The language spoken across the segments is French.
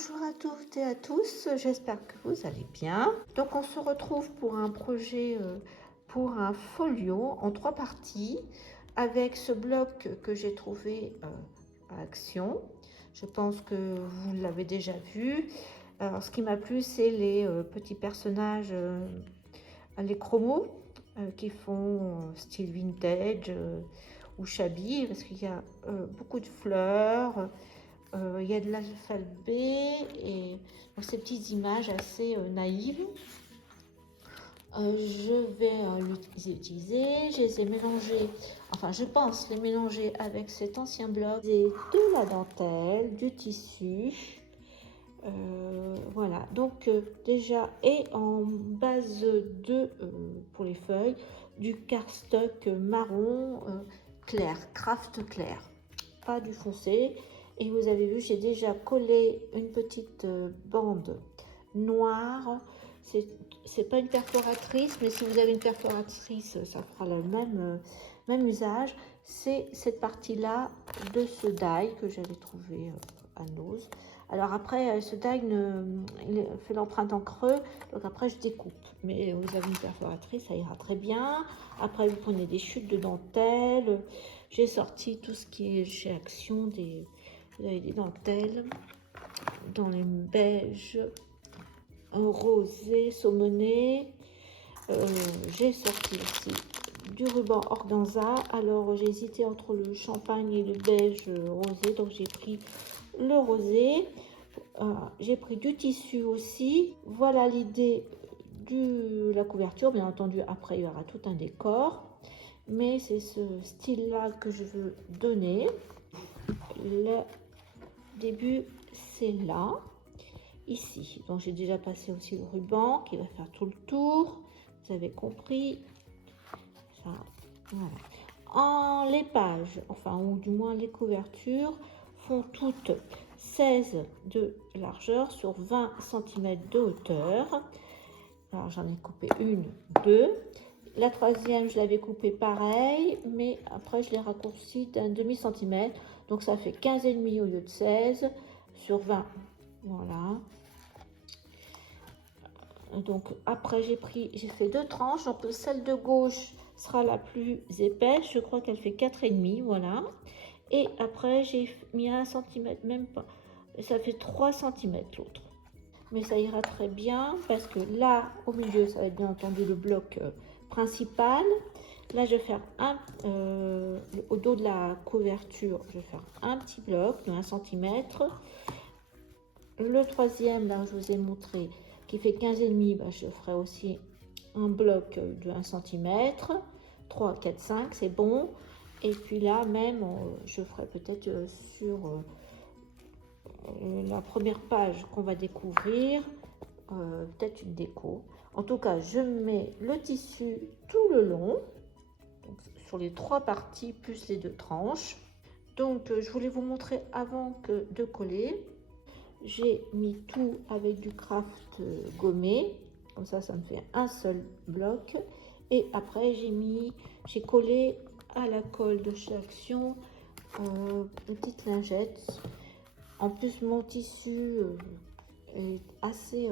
Bonjour à toutes et à tous, j'espère que vous allez bien. Donc on se retrouve pour un projet, pour un folio en 3 parties avec ce bloc que j'ai trouvé à Action. Je pense que vous l'avez déjà vu. Alors ce qui m'a plu, c'est les petits personnages, les chromos qui font style vintage ou shabby, parce qu'il y a beaucoup de fleurs. Il y a de l'alphabet et donc, ces petites images assez naïves. Je vais les utiliser. Je les ai mélangés, enfin je pense les mélanger avec cet ancien bloc. J'ai de la dentelle, du tissu. Voilà, donc déjà, et en base de, pour les feuilles, du cardstock marron clair, craft clair, pas du foncé. Et vous avez vu, j'ai déjà collé une petite bande noire. C'est pas une perforatrice, mais si vous avez une perforatrice, ça fera le même usage. C'est cette partie-là de ce die que j'avais trouvé à Nose. Alors après, ce die il fait l'empreinte en creux, donc après je découpe. Mais vous avez une perforatrice, ça ira très bien. Après, vous prenez des chutes de dentelle. J'ai sorti tout ce qui est chez Action, vous avez des dentelles dans les beiges, un rosé saumoné. J'ai sorti aussi du ruban organza. Alors j'ai hésité entre le champagne et le beige rosé, donc j'ai pris le rosé. J'ai pris du tissu aussi. Voilà l'idée de la couverture. Bien entendu, après il y aura tout un décor, mais c'est ce style là que je veux donner. Le début, c'est là, ici. Donc j'ai déjà passé aussi le ruban qui va faire tout le tour. Vous avez compris ça, voilà. Les pages, enfin, ou du moins les couvertures, font toutes 16 de largeur sur 20 cm de hauteur. Alors j'en ai coupé une, deux. La troisième, je l'avais coupée pareil, mais après je l'ai raccourci d'un demi-centimètre. Donc ça fait 15,5 au lieu de 16 sur 20. Voilà. Donc après j'ai fait deux tranches. Donc celle de gauche sera la plus épaisse. Je crois qu'elle fait 4,5. Voilà. Et après j'ai mis 1 cm, même pas. Ça fait 3 cm l'autre. Mais ça ira très bien parce que là au milieu ça va être bien entendu le bloc principal. Là je vais faire au dos de la couverture, je vais faire un petit bloc de 1 cm. Le troisième, là je vous ai montré, qui fait 15,5, bah, je ferai aussi un bloc de 1 cm. 3, 4, 5, c'est bon. Et puis là même, je ferai peut-être sur la première page qu'on va découvrir, peut-être une déco. En tout cas, je mets le tissu tout le long, donc sur les 3 parties plus les 2 tranches. Donc je voulais vous montrer avant de coller. J'ai mis tout avec du craft gommé, comme ça me fait un seul bloc. Et après j'ai collé à la colle de chez Action une petite lingette. En plus mon tissu est assez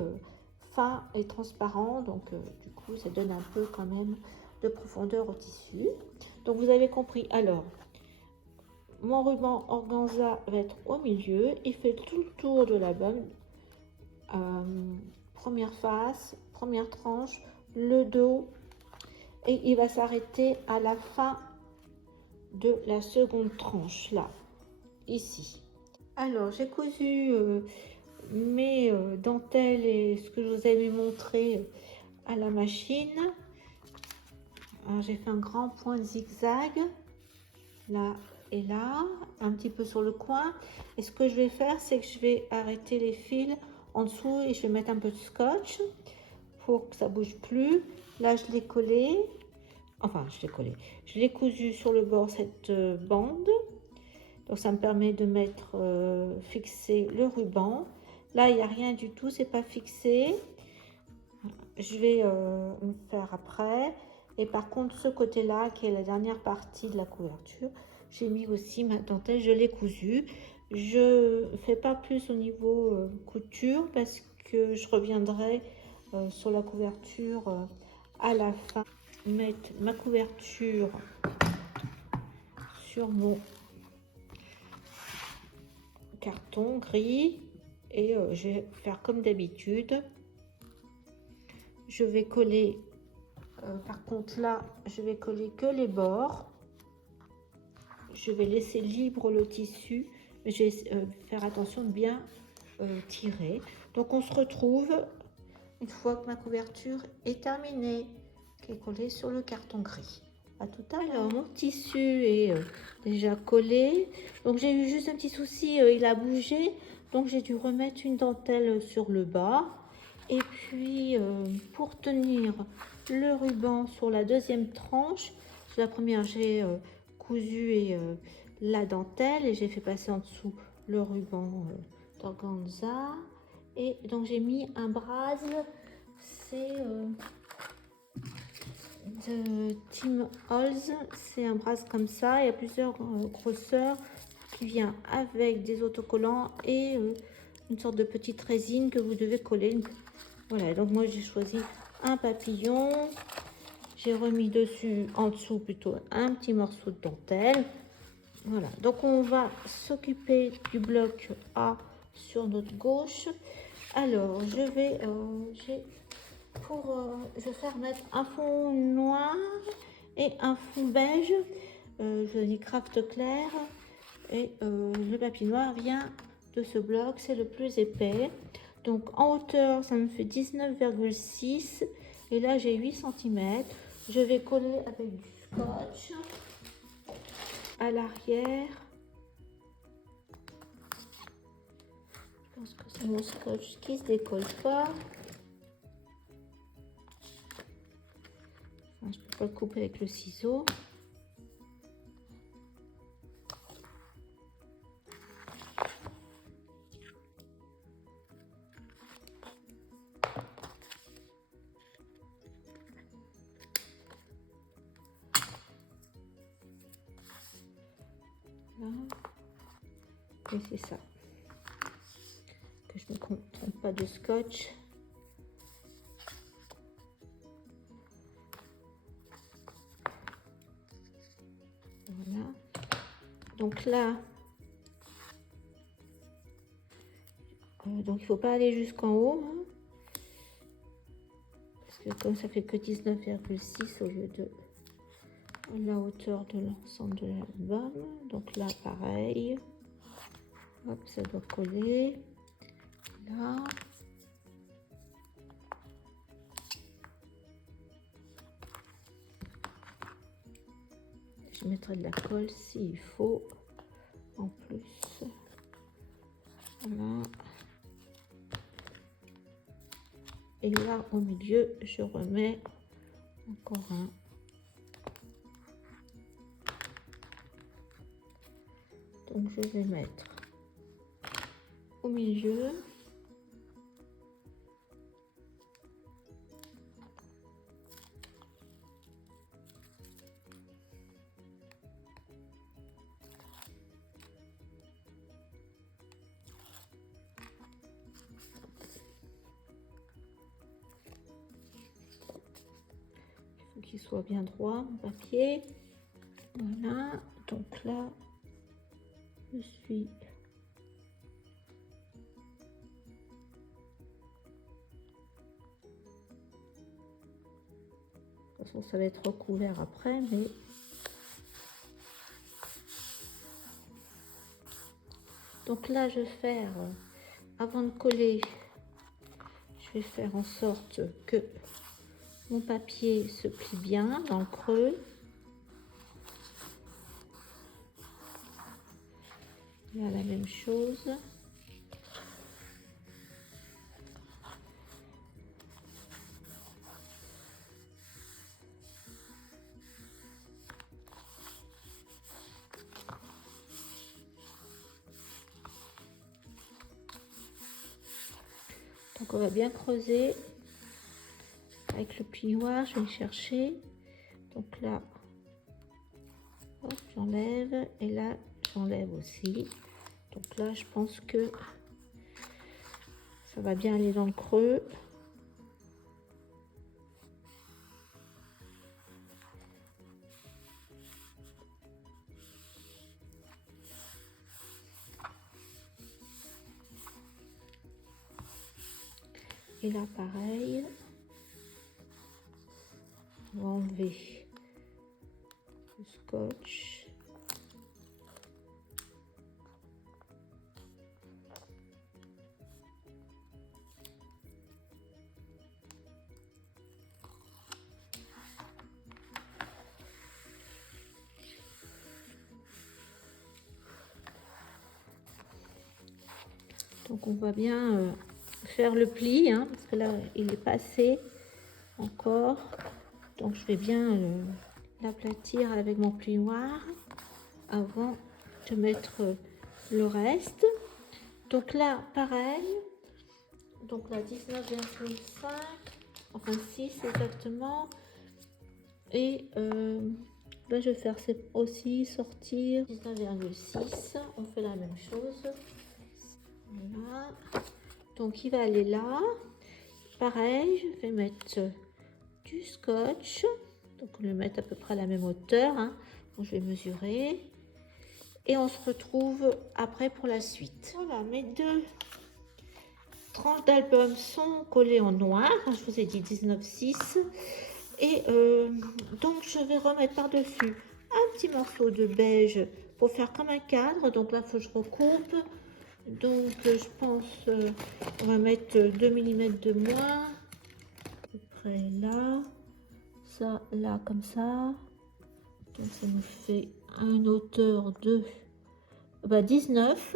fin et transparent, donc du coup ça donne un peu quand même de profondeur au tissu. Donc vous avez compris. Alors mon ruban organza va être au milieu, il fait tout le tour de la bonne première face, première tranche, le dos, et il va s'arrêter à la fin de la seconde tranche, là, ici. Alors j'ai cousu mes dentelles et ce que je vous avais montré à la machine. J'ai fait un grand point zigzag là et là, un petit peu sur le coin. Et ce que je vais faire, c'est que je vais arrêter les fils en dessous et je vais mettre un peu de scotch pour que ça bouge plus. Là je l'ai collé, enfin je l'ai cousu sur le bord cette bande. Donc ça me permet de mettre fixer le ruban. Là il n'y a rien du tout, c'est pas fixé. Je vais le faire après. Et par contre ce côté là qui est la dernière partie de la couverture, j'ai mis aussi ma dentelle, je l'ai cousue. Je fais pas plus au niveau couture parce que je reviendrai sur la couverture à la fin. Mettre ma couverture sur mon carton gris et je vais faire comme d'habitude. Je vais coller, par contre là, je vais coller que les bords. Je vais laisser libre le tissu, mais je vais faire attention de bien tirer. Donc on se retrouve une fois que ma couverture est terminée, qui est collée sur le carton gris. À tout à l'heure. Mon tissu est déjà collé. Donc j'ai eu juste un petit souci, il a bougé. Donc j'ai dû remettre une dentelle sur le bas. Et puis pour tenir le ruban sur la deuxième tranche, sur la première j'ai cousu la dentelle et j'ai fait passer en dessous le ruban d'organza. Et donc j'ai mis un brase, c'est de Tim Holtz, c'est un brase comme ça, il y a plusieurs grosseurs qui vient avec des autocollants et une sorte de petite résine que vous devez coller. Voilà, donc moi j'ai choisi un papillon, j'ai remis dessus, en dessous plutôt, un petit morceau de dentelle. Voilà, donc on va s'occuper du bloc A sur notre gauche. Alors je vais je vais faire mettre un fond noir et un fond beige. Je dis craft clair et le papier noir vient de ce bloc, c'est le plus épais. Donc en hauteur ça me fait 19,6 et là j'ai 8 cm. Je vais coller avec du scotch à l'arrière. Je pense que c'est mon scotch qui se décolle pas. Enfin, je peux pas le couper avec le ciseau. Et c'est ça, que je ne me trompe pas de scotch. Voilà, donc là, donc il faut pas aller jusqu'en haut, hein, parce que comme ça fait que 19,6 au lieu de la hauteur de l'ensemble de l'album. Donc là pareil, hop, ça doit coller là. Je mettrai de la colle s'il faut en plus. Voilà, et là au milieu je remets encore un. Donc je vais mettre au milieu. Il faut qu'il soit bien droit mon papier. Voilà, donc là je suis de toute façon ça va être recouvert après, mais donc là je vais faire, avant de coller, je vais faire en sorte que mon papier se plie bien dans le creux. Il y a la même chose. Donc on va bien creuser avec le plioir, je vais le chercher. Donc là, j'enlève et là j'enlève aussi. Donc là, je pense que ça va bien aller dans le creux. Et là, pareil, on va enlever le scotch. Donc on va bien faire le pli, hein, parce que là il est passé encore. Donc je vais bien l'aplatir avec mon plioir avant de mettre le reste. Donc là pareil, donc là 19,5, enfin 6 exactement. Et là je vais faire aussi sortir 19,6. On fait la même chose. Voilà. Donc il va aller là. Pareil, je vais mettre du scotch. Donc on le met à peu près à la même hauteur, hein. Donc, je vais mesurer. Et on se retrouve après pour la suite. Voilà, mes deux tranches d'album sont collées en noir. Je vous ai dit 19,6. Et donc je vais remettre par-dessus un petit morceau de beige pour faire comme un cadre. Donc là, il faut que je recoupe. Donc je pense on va mettre 2 mm de moins. À peu près là. Ça, là, comme ça. Donc ça nous fait une hauteur de 19.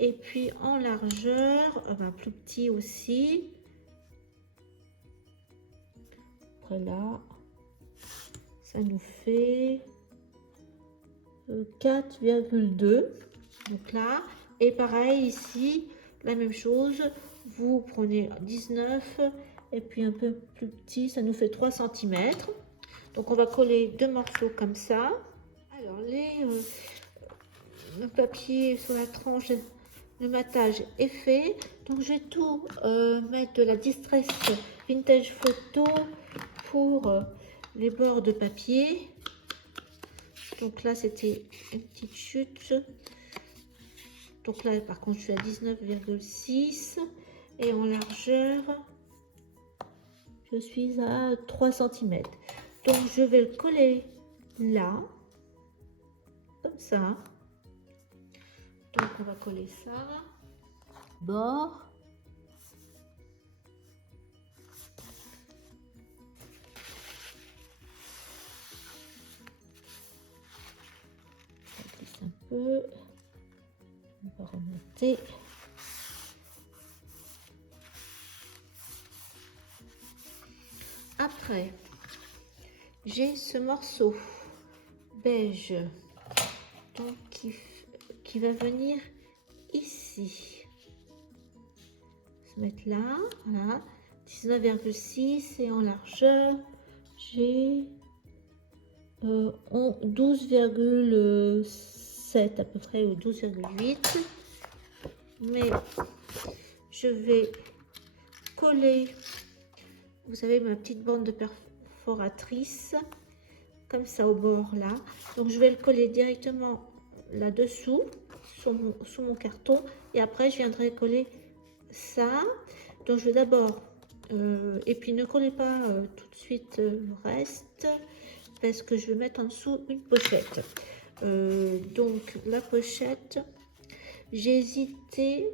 Et puis en largeur, plus petit aussi. Après là, ça nous fait 4,2. Donc là, et pareil ici, la même chose. Vous prenez 19 et puis un peu plus petit, ça nous fait 3 cm. Donc on va coller deux morceaux comme ça. Alors le papier sur la tranche, le matage est fait. Donc je vais tout mettre de la Distress Vintage Photo pour les bords de papier. Donc là c'était une petite chute. Donc là par contre je suis à 19,6 et en largeur je suis à 3 cm. Donc je vais le coller là, comme ça. Donc on va coller ça, bord. On glisse un peu, on va remonter. Après, j'ai ce morceau beige donc qui va venir ici, se mettre là, voilà, 19,6 et en largeur j'ai 12,7 à peu près, ou 12,8. Mais je vais coller, vous savez, ma petite bande de perforatrice comme ça au bord là. Donc je vais le coller directement là-dessous sous mon carton et après je viendrai coller ça. Donc je vais d'abord et puis ne collez pas tout de suite le reste parce que je vais mettre en dessous une pochette. Donc la pochette, j'ai hésité.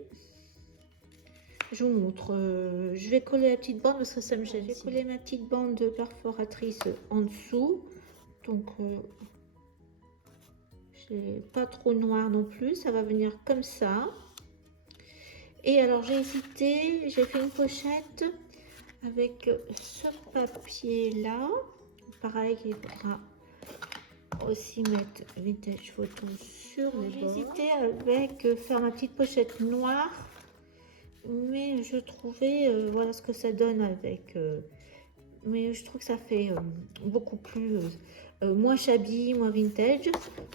Je vous montre. Je vais coller la petite bande parce que ça me gêne. Je vais coller ma petite bande de perforatrice en dessous. Donc j'ai pas trop noir non plus, ça va venir comme ça. Et alors j'ai hésité, j'ai fait une pochette avec ce papier là. Pareil, il faudra aussi mettre Vintage Photo sur les bords. J'ai hésité avec faire ma petite pochette noire, mais je trouvais voilà ce que ça donne avec. Mais je trouve que ça fait beaucoup plus moins shabby, moins vintage.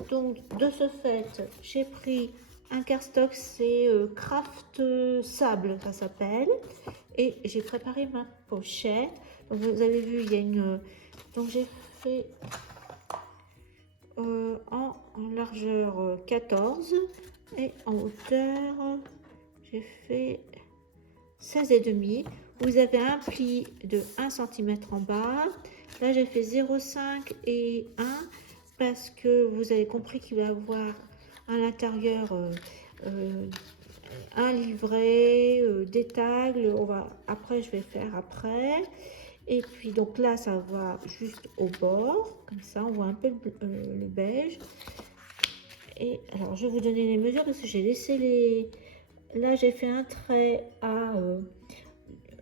Donc de ce fait, j'ai pris un cardstock, c'est Craft Sable, ça s'appelle. Et j'ai préparé ma pochette. Donc vous avez vu, il y a une... Donc j'ai fait en largeur 14 et en hauteur, j'ai fait 16,5. Vous avez un pli de 1 cm en bas. Là, j'ai fait 0,5 et 1 parce que vous avez compris qu'il va y avoir à l'intérieur un livret, des tags. Après, je vais faire après. Et puis, donc là, ça va juste au bord. Comme ça, on voit un peu le beige. Et alors, je vais vous donner les mesures parce que j'ai laissé les... Là, j'ai fait un trait à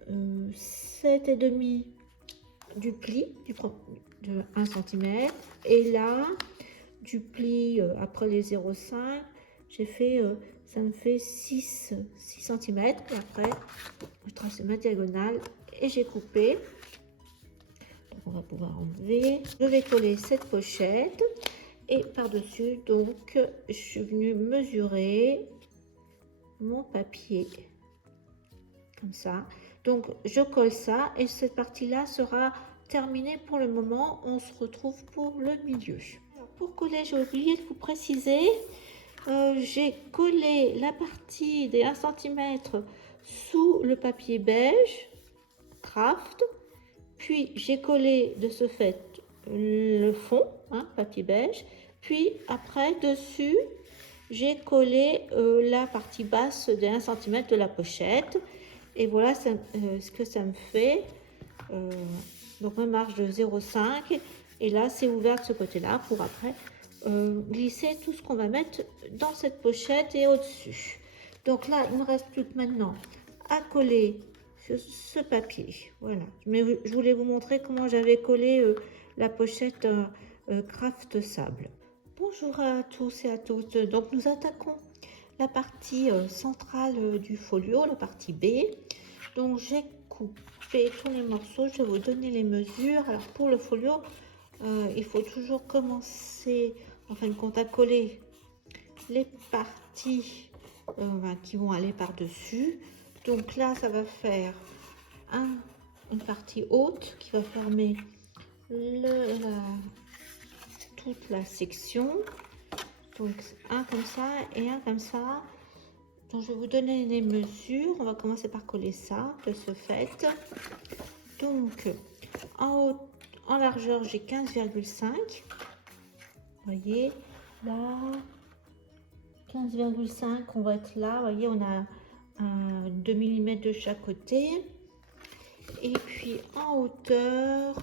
7,5 du pli de 1 cm. Et là, du pli après les 0,5, j'ai fait, ça me fait 6 cm. Et après, je trace ma diagonale et j'ai coupé. Donc, on va pouvoir enlever. Je vais coller cette pochette. Et par-dessus, donc, je suis venue mesurer mon papier. Comme ça. Donc, je colle ça et cette partie-là sera terminée pour le moment. On se retrouve pour le milieu. Alors, pour coller, j'ai oublié de vous préciser. J'ai collé la partie des 1 cm sous le papier beige Craft. Puis, j'ai collé de ce fait le fond, papier beige. Puis, après, dessus, j'ai collé la partie basse des 1 cm de la pochette. Et voilà ce que ça me fait. Donc ma marge de 0,5. Et là, c'est ouvert de ce côté-là pour après glisser tout ce qu'on va mettre dans cette pochette et au-dessus. Donc là, il ne me reste plus que maintenant à coller ce papier. Voilà. Mais je voulais vous montrer comment j'avais collé la pochette Craft Sable. Bonjour à tous et à toutes. Donc nous attaquons la partie centrale du folio, la partie B. Donc j'ai coupé tous les morceaux, je vais vous donner les mesures. Alors pour le folio, il faut toujours commencer en fin de compte à coller les parties qui vont aller par-dessus. Donc là, ça va faire une partie haute qui va fermer toute la section. Donc un comme ça et un comme ça. Donc je vais vous donner les mesures. On va commencer par coller ça de ce fait. Donc en haut, en largeur, j'ai 15,5. Vous voyez là, 15,5. On va être là. Vous voyez, on a 2 mm de chaque côté. Et puis en hauteur,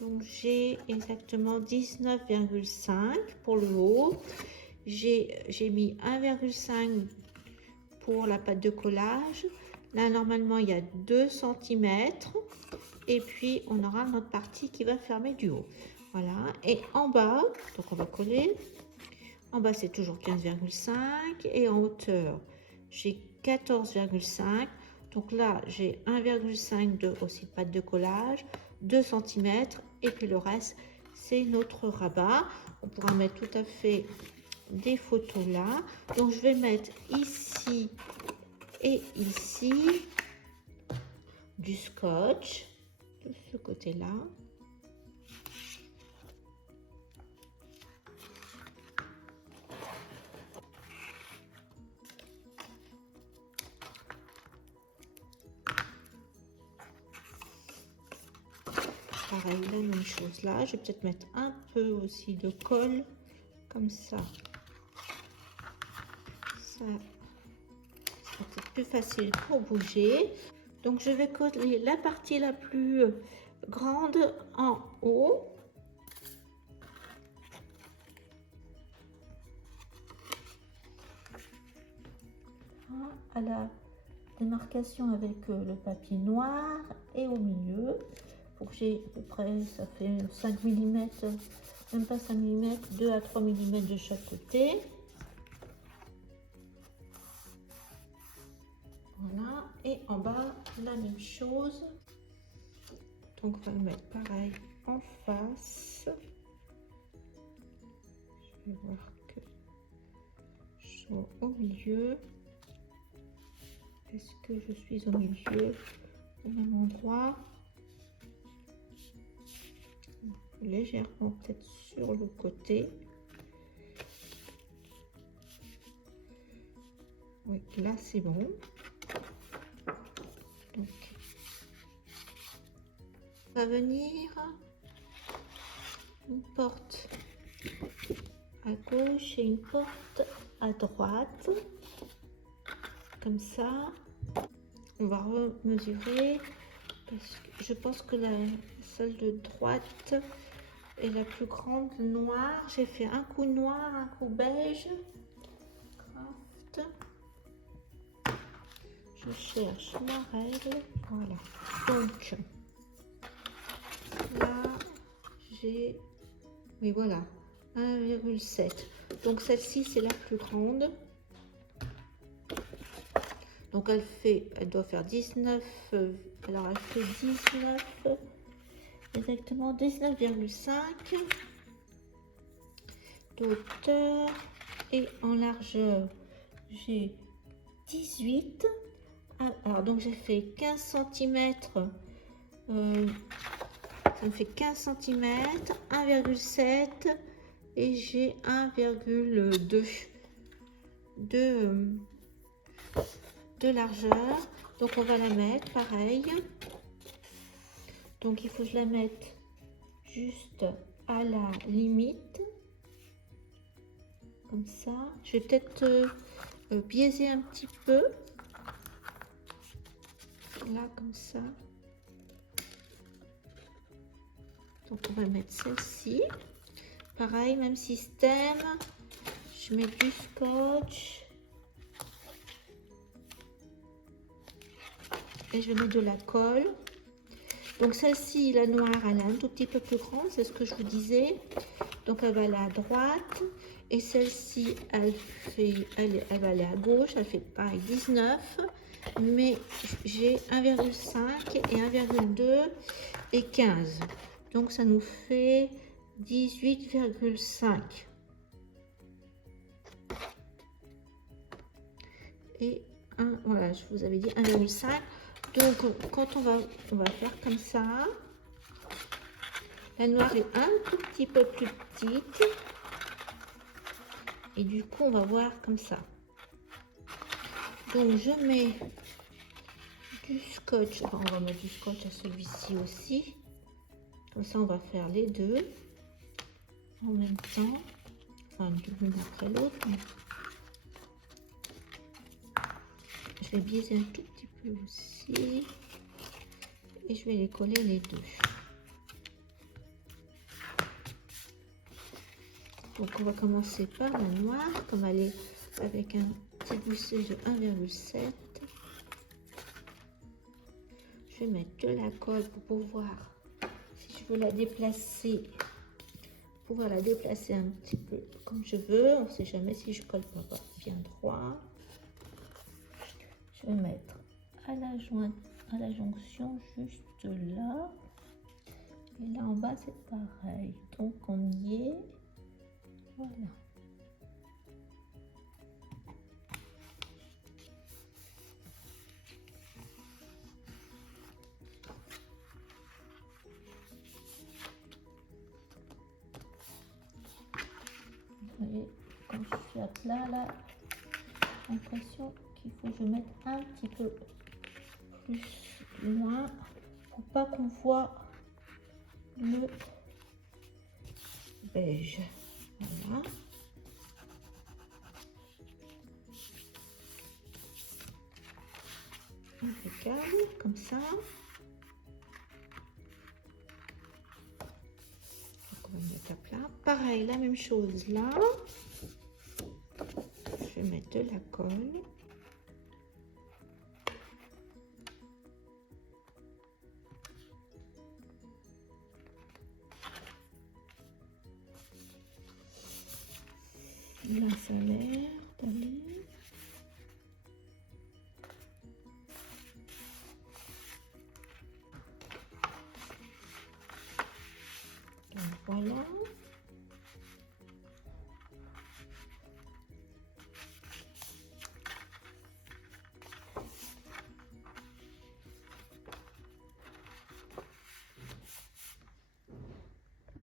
donc j'ai exactement 19,5 pour le haut. J'ai mis 1,5 pour la pâte de collage. Là, normalement, il y a 2 cm. Et puis, on aura notre partie qui va fermer du haut. Voilà. Et en bas, donc on va coller. En bas, c'est toujours 15,5. Et en hauteur, j'ai 14,5. Donc là, j'ai 1,5 de aussi de pâte de collage, 2 cm. Et puis le reste, c'est notre rabat. On pourra mettre tout à fait des photos là. Donc je vais mettre ici et ici du scotch de ce côté là. Pareil, la même chose là. Je vais peut-être mettre un peu aussi de colle comme ça. Ça sera peut-être plus facile pour bouger. Donc je vais coller la partie la plus grande en haut. À la démarcation avec le papier noir et au milieu. Pour que j'ai à peu près, ça fait 5 mm, même pas 5 mm, 2 à 3 mm de chaque côté. Voilà, et en bas, la même chose. Donc, on va le mettre pareil en face. Je vais voir que je toujours au milieu. Est-ce que je suis au milieu, au même endroit? Légèrement peut-être sur le côté. Oui, là c'est bon. Donc, on va venir une porte à gauche et une porte à droite, comme ça. On va remesurer parce que je pense que celle de droite est la plus grande noire. J'ai fait un coup noir, un coup beige. Craft. Je cherche ma règle. Voilà. Donc là j'ai, oui voilà, 1,7. Donc celle-ci c'est la plus grande. Donc elle doit faire 19, alors elle fait 19, exactement 19,5 d'auteur, et en largeur j'ai 18. Alors donc j'ai fait 15 cm, ça me fait 15 cm, 1,7 et j'ai 1,2 de largeur. Donc on va la mettre pareil. Donc il faut que je la mette juste à la limite, comme ça. Je vais peut-être biaiser un petit peu, là comme ça. Donc on va mettre celle-ci, pareil, même système. Je mets du scotch et je mets de la colle. Donc celle-ci, la noire, elle est un tout petit peu plus grande, c'est ce que je vous disais. Donc elle va aller à droite, et celle-ci, elle va aller à gauche, elle fait pareil 19, mais j'ai 1,5 et 1,2 et 15. Donc ça nous fait 18,5. Et voilà, je vous avais dit 1,5. Donc quand on va faire comme ça, la noire est un tout petit peu plus petite, et du coup on va voir comme ça. Donc je mets du scotch, enfin, on va mettre du scotch à celui-ci aussi, comme ça on va faire les deux en même temps, enfin l'une après l'autre. Je vais biaiser un tout petit peu aussi, et je vais les coller les deux. Donc on va commencer par la noire, comme elle est avec un petit gousset de 1,7. Je vais mettre de la colle pour pouvoir, si je veux la déplacer, pouvoir la déplacer un petit peu comme je veux. On ne sait jamais si je colle pas bien droit. Je vais mettre à la jonction juste là. Et là en bas c'est pareil. Donc on y est. Voilà. Vous voyez, quand je suis à plat là, j'ai l'impression qu'il faut que je mette un petit peu plus loin pour pas qu'on voit le beige. Voilà. Impeccable, comme ça. Donc on va mettre à plat. Pareil, la même chose là. Je vais mettre de la colle. Là ça l'est.